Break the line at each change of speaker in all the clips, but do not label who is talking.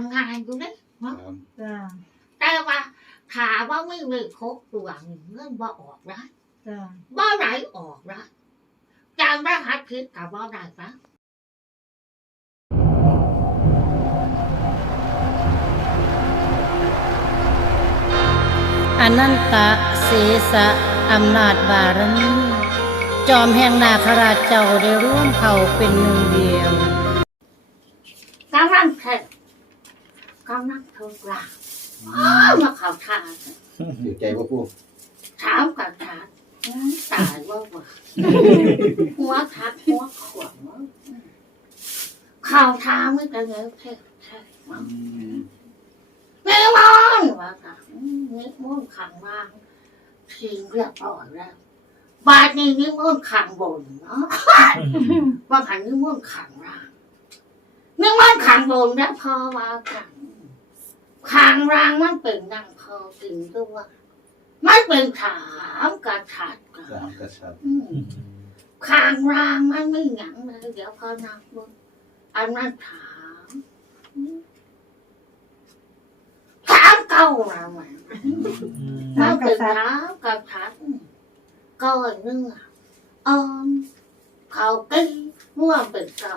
ำงานอยู่เด้เนาะ
ครับ
จ้า
แต่ว่าถามว่าไม่มีครบตัวนี่เงินบ่ออกนะ
จ้า
บ่ไหลออกนะจำได้หัดคิดกับบ่ได้ปะ
อนันตะเสสะอำนาจบารมีจอมแห่งนาคราชเจ้าได้ร่วมเผ่าเป็นหนึ่งเดียว
กำลังเทศ กำลังทุกข์ละอ้าวมาข่าวทาน
เดี๋ยวใจว่าปู
ถามกับถามตายว่าว่าหัวทักหัวขวางข่าวทามไม่กันเลยเทศเทศ
อืม
นิมนต์ว่าค่ะนิมนต์ขังว่างทิ้งเรียบร้อยแล้วบาทนี้นิมนต์ขังบนเนาะว่าขันนิมนต์ขังล่างนิมนต์ขังบนแล้วพอว่าขัง ขังล่างมันเป็นนางพอจริงด้วยมันเป็นถามกระชัดกัน
สามกษัตริย์
อืมข้างล่างมันไม่หยังเลยเดี๋ยวพอนับดูอันนั้นถามถามเก่าแล้วไหมมันเป็นถามกับถามก้อยเนื้อออมเขากี้ม่วงเป็นเก่า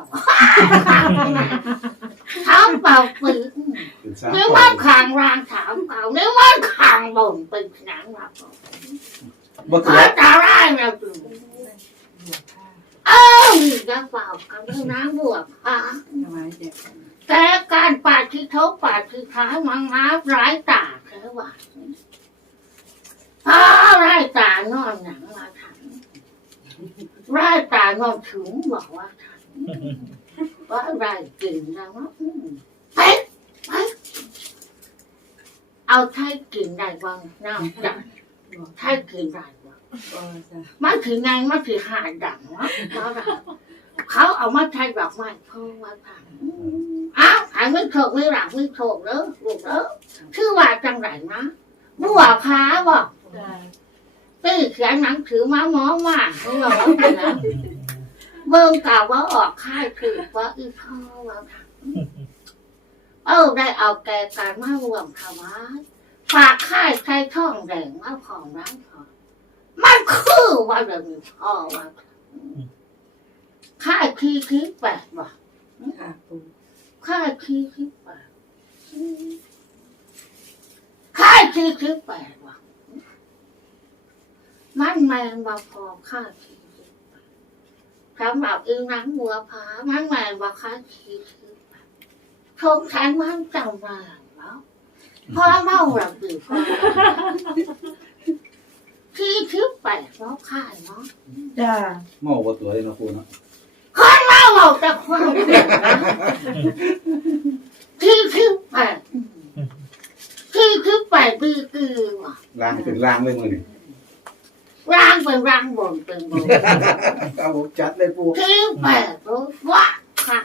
ถามเปล่าปีก
เป็นสาม
nếu mà khang rang thảo cầu nếu mà khang bồn bình nặng là
บ่ตัว
có trả ra là ơ gì ra vào cầm cái ná vừa phá
ถวายเด็ก
แต่การปาที่ทบปาที่ท้ายมังงาร้ายตาแค่ว่าอ้าร้ายตานอนหนังมาถังร้ายตานอนถึงบอกว่าถัง ว่าร้ายจริงแล้วว่าอืมเฮ้ยเฮ้ยเอาไทยกินได้บ้างน้ำจัดไทยกินได้บ้าง
ก็จ้า
มันถือไงมันถือหาดังวะว่าแบบเขาเอามาใช้แบบไม่เพราะว่าถังอ้าวหายไม่ถูกไม่หลักไม่ถูกเด้อลูกเด้อชื่อว่าจังไรนะบัวพาบอก
จ้า
ตีเขียนหนังถือมาหมอมาเขาบอกว่า เป็นแล้วเบิ่งกล่าวว่าออกค่ายถือว่าอีพ่อว่าค่ะเออได้เอาแกการมารวมถวายฝากค่ายใช้ท่องแดงมาของร้านพอมันคือว่าเดี๋ยวนี้พ่อว่าค่ะค่ายที่ที่แปดว่ะ
ค่ะปู
ค่ายที่ที่แปดค่ายที่ที่แปดว่ะมันแมนว่าพอค่ายที่ที่แปดสำหรับอีนังบัวผามันแมนว่าค่ายที่ที่แปดชงฉันมันจ้ามาแล้วพอเมาหลับตื่นพอที่ที่แปเนาะค่ายเนาะ
จ้า
เมาบ่ตัวเลยนาะปูเนาะ
คนเมาเราจะความเปลี่ยนนะที่ที่แปดที่ที่แปดคือคือว่ะ
ล้างเป็นล้างเลยมื้อนี้
ร่างเป็นร่างบนเป็นบน
เอาผมจัดเลยปู
ที่แปดรู้ว่าค่ะ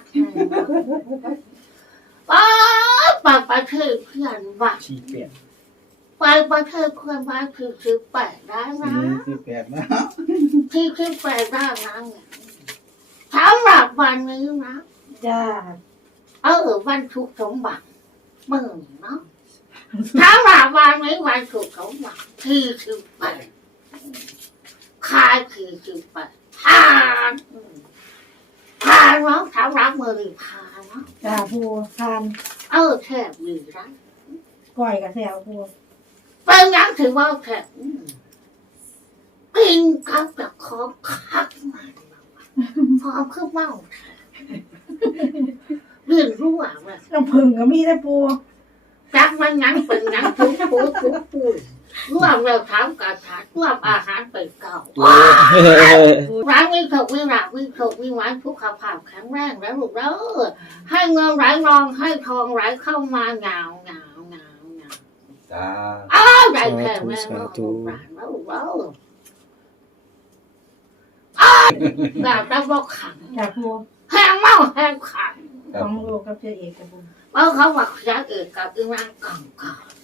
ป้าไปประเทศเพื่อนว่า
ชีเปลี่ยน
ไปประเทศเพื่อนว่าคือคือแปดได้นะ
สี่สิบแปดนะ
ที่คือแปดได้นะเนี่ยสำหรับวันนี้นะ
จ้า
เออวันทุกสมบัติมึงเนาะสำหรับวันนี้วันทุกสมบัติที่คือแปด คายคือคือแปดผ่านอืมผ่านเนาะสำหรับมือนี่ผ่านเนาะ
จ้าปูทาน
เออแทบดีนะ
ก้อยกับแซวปู
เป็นอยังถือว่าแทบอืมกินกับแต่ของคักมันพร้อมคือเมาแทบเรื่องรู้ว่าว่า
น้ำผึ้งก็มีได้ปู
จักมันยังเป็นยังทุกปูทุกปู รวมเราถามกาถารวมอาหารเป็นเก่าร้านวิถกวิราวิถกวิหวานทุกขภาพแข็งแรงแล้วลูกเด้อให้เงินไหลรองให้ทองไหลเข้ามาเหงาเหงาเหงาเหงา
จ้า
อ้าวได้แค่แม่ลูกหลานแล้วลูกเด้ออ้าวดาบตะบอกขัง
จ้าปู
แห้งเมาแห้งขัง
ของลูกกับเจ้าเอกกับปู
เพราะเขาบอกยักษ์เอกกับอีนางก่อนก่อน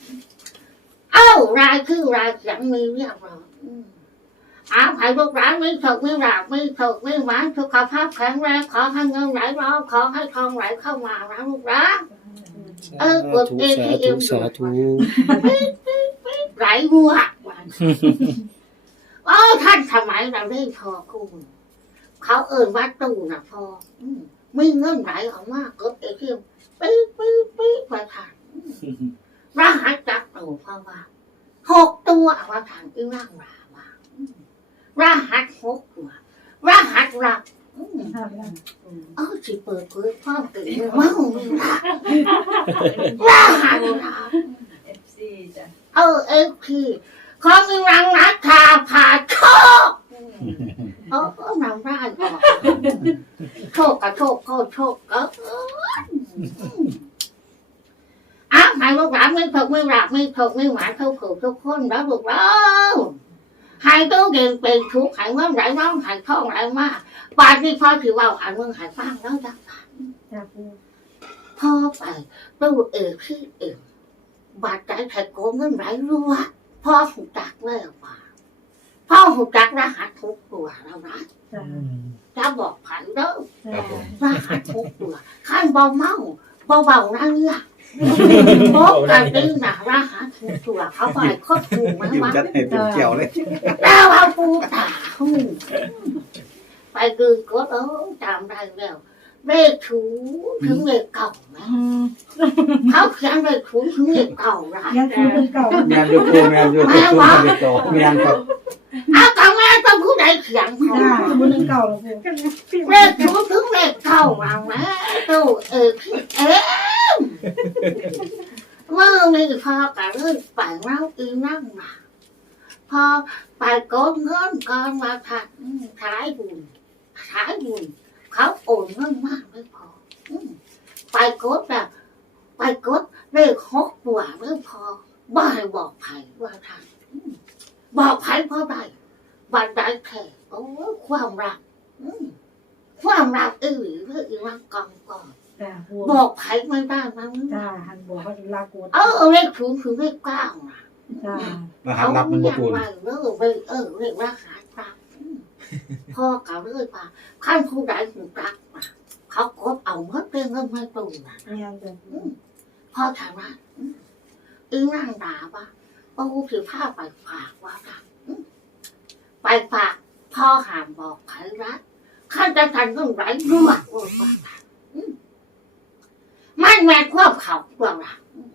เอ้ารายคือรายเสียงมีเรียบร้อยอืมอ้าวให้ลูกหลานไม่ถูกไม่หลาบไม่ถูกไม่หวานสุขภาพแข็งแรงขอให้เงินไหลรองขอให้ทองไหลเข้ามานะลูกหลานเออกดเอทีเอ็ม
สาธุ
ไหลหัววันเออท่านสมัยเราได้พอคุณเขาเอินวัดตู้นะพออืมมีเงินไหลออกมากดเอทีเอ็มปี๊ปี๊ปี๊ไปทานรหัสจัก ตู้เพราะว่าหกตัวว่าทานอีร่างราว่าอืมรหัสหกตัวรหัสรับอืม
ครับ
เออสิเปิดเผยความตื่นว้าวมีรักว่าหันรัก
เอฟซีจ้ะ
เออเอฟพีขอมีรังนักทาผ่าโชคเออเออนำได้ก่อนโชคกับโชคโคตรโชคก็เอออ้าวหายลูกหลานไม่ถูกไม่รักไม่ถูกไม่หวานเท่าขู่ทุกคนแล้วลูกเราหายตู้เด่นเป็นทุกข์หายเมื่อไหรน้องหายท้องไหลมากบาดนี้พ่อถือว่าอันเมืองหายฟังแล้วจ้ะ
จ้าปู
พ่อไปตู้เอที่เอ็มบาดใจไข่โกงเงินไหลรัวพ่อหูจักแล้วว่าพ่อหูจักรหัสทุกตัวแล้วนะ
จ้า
จะบอกผันเด้อ
จ้าร
หัสทุกตัวขั้นเบาเมาเบาเบาๆนั่นเนี่ย พบกันดีนะราหัสทุกตัวเขาไปครอบครัวไหม
ยิ้ม
วะ
จัดให้เป็นเกี่ยวเลย
แล้วเอาปูตาหูไปกืนก็เออจำได้แล้วเลขถูถึงเลขเก่าไหม
อืม
เขาเขียนเลขถูถึงเลขเก่าไร
ยังปูเป็นเก่า
แมนอยู่ปูแมนอยู่ปูปูเกโตแมนครับ
เอากับแม่ต้องผู้ใดเขียนเขา
จ้าปูเป็นเก่าแล้วปู
เลขถูถึงเลขเก่าเราแม่ตู้เออเอ๊ะ เมื่อมีพอกันเลยไปเล่าอีนั่งมาพอไปกดเงินก่อนมาถัดขายบุญขายบุญเขาโอนเงินมากไม่พอไปกดแบบไปกดเลขหกตัวไม่พอบ่ให้บอกไผว่าทางบอกไผเพราะใดบันไดแค่โอ้ความรักความรักอือเพื่ออีรักกองก่อน
จ้าปู
บอกไผไม่ได้มัน
จ้าหันบอกว่าลาโกด
เออเลขศูนย์คือเลขเก้าน่ะ
จ้าร
หัสรับมันบ่ปู
เข
นะ
เรียกว่าเลขเออเลขรหัสรับอืมพ่อเขาเลยว่าขั้นผู้ใดหูรักมาเขากดเอาเมื่อเงินไม่ตรงน่ะ
เนี่ยจ้าปู
พ่อถามว่าอืมอีนั่งด่าว่าปูถือผ้าไปฝากว่าค่ะอืมไปฝากพ่อหามบอกใครรักข้าจะทันเรื่องไรรั่วว่าค่ะอื มมันแม่ควบเขาตัวละอืม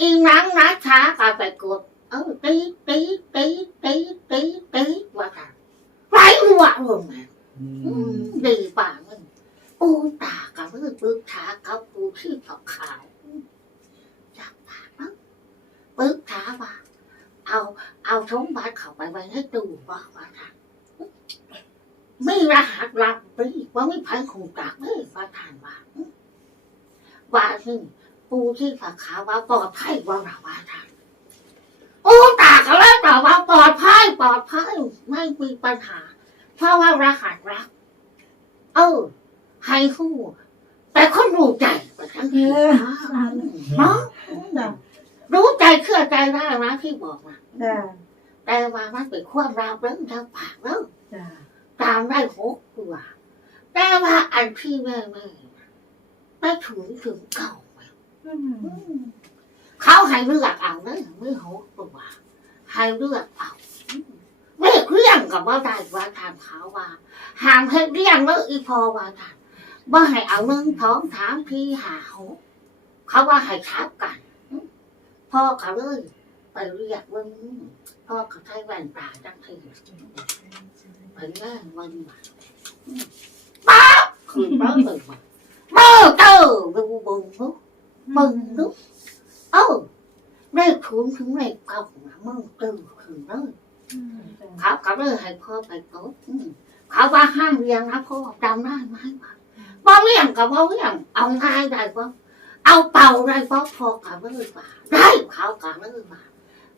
อีนังนะช้าก็ไปกดเออตีตีตีตีตีตีว่าค่ะไรรั่วลงมาอืมดีป่ามึงปูตากับมือปึกขากับปูที่ขาวขาวๆจับปากมั้งปึกขาว่าเอาเอาสมบัติเข้าไปไว้ให้ตูบอกว่าทางไม่รหัสลับไปว่าไม่พันคงจากไม่ว่าทานว่าอืม ว่าซึ่งปูที่ขาวขาวว่าปลอดภัยว่าเราว่าทานปูตาก็แล้วตอว่าปลอดภัยปลอดภัยไม่มีปัญหา เพราะว่ารหัสรัก เออให้คู่แต่คนรู้ใจไปทั้ง
เอ
ทีเนาะรู้ใจเชื่อใจได้นะที่บอกนะ
จ้า
แต่ว่ามันเป็นความราบเรื่องทางปากแล้ว
จ้า
ตามได้หกตัวแต่ว่าอันที่แม่แม่ ไม่ถึงถึงเก่าไหม
อืม
เขาให้เลือกเอาเนอะไม่หกตัวให้เลือกเอาไม่เรื่องกับว่าได้ว่าทางเขาว่าห้ามให้เรื่องแล้วอีพอว่าทางว่าให้เอาหนึ่งท้องถามพี่หาหกเขาว่าให้ทับกันอืมพ่อเขาเลยไปเรียกว่าพ่อเขาใช้แว่นตาจังทีไปแง่มันมาอืมป๊าบคือเบ้อเลยว่า เบ้อเต้อดูบึงลุกบึงลุกเอ้าเลขศูนย์ถึงเลขเก้านะมึงตื่นขึ้นเลย
จ้า
เขาเขาเลยให้พ่อไปโต๊ะอืมเขาว่าห้ามเรียงนะพ่อจำได้ไหมวะบ่เรียงกับบ่เรียงเอาง่ายได้ปะเอาเป่าได้ปะพ่อเขาเลยว่าได้เขาเขาเลยว่า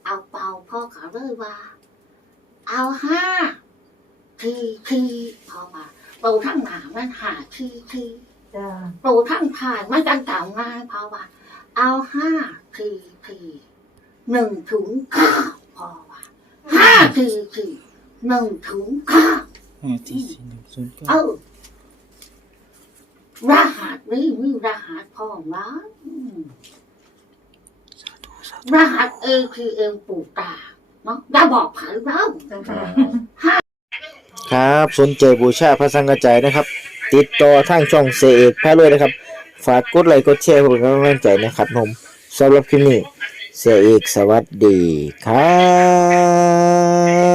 เอาเป่าพ่อเขาเลยว่า เอาห้าทีทีพ่อว่าปูทั้งหนามันหาทีที
จ้า
ปูทั้งผ่านมันจังเก่าง่ายพ่อว่า เอาห้าทีทีหนึ่งถุงข้าวพ่อว่าห้าทีทีหนึ่งถุงข้าว
ห้าที่สี่หนึ่งศูนย์เก้า
เออรหัสนี่มีรหัสพ่อมนะอืมรหัสเอคือเอ็มปู่ตาเนาะอย่าบอกผ่านเรา
จ้าค่ะ
ครับ สนใจบูชาพระสังฆจายนะครับ ติดต่อทางช่องเสเอกพระรวยนะครับ ฝากกดไลค์กดแชร์เพื่อเป็นกำลังใจนะครับผมสำหรับคลิปนี้เสเอกสวัสดีครับ